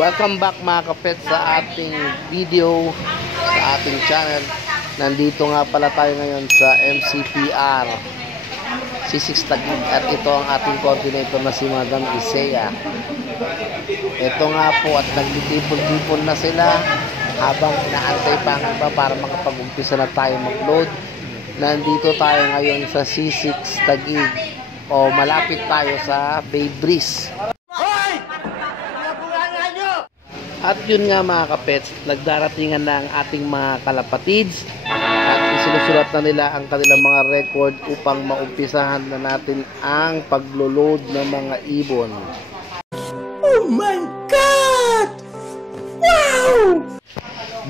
Welcome back mga kapet sa ating video, sa ating channel. Nandito nga pala tayo ngayon sa MCPR C6 Taguig at ito ang ating coordinator na si Madam Isea. Ito nga po at nagtitipon-tipon na sila habang inaantay pa nga ba para makapag-umpisa na tayo mag-load. Nandito tayo ngayon sa C6 Taguig o malapit tayo sa Bay Breeze. At yun nga mga kapets, nagdaratingan na ang ating mga kalapatids at isinusulat na nila ang kanilang mga record upang maumpisahan na natin ang paglo-load ng mga ibon. Oh my God! Wow!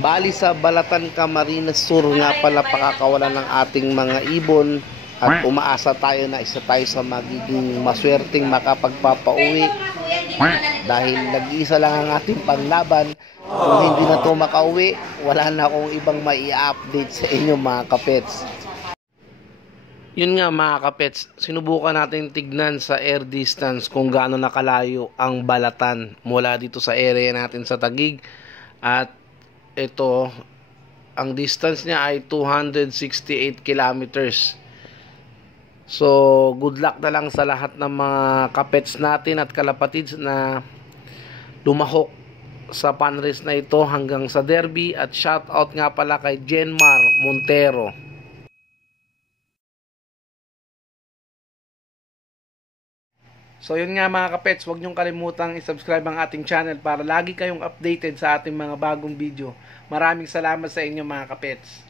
Bali sa Balatan, Camarines Sur nga pala pakakawalan ng ating mga ibon at umaasa tayo na isa tayo sa magiging maswerteng makapagpapauwi dahil nag-iisa lang ang ating panglaban. Kung hindi na ito makauwi, wala na akong ibang mai-update sa inyo mga kapets. Yun nga mga kapets, sinubukan natin tignan sa air distance kung gaano nakalayo ang Balatan mula dito sa area natin sa Taguig. At ito, ang distance niya ay 268 kilometers. So, good luck na lang sa lahat ng mga kapets natin at kalapatids na lumahok sa panrace na ito hanggang sa Derby. At shout out nga pala kay Jenmar Montero. So yun nga mga kapets, huwag niyong kalimutang i-subscribe ang ating channel para lagi kayong updated sa ating mga bagong video. Maraming salamat sa inyo mga kapets.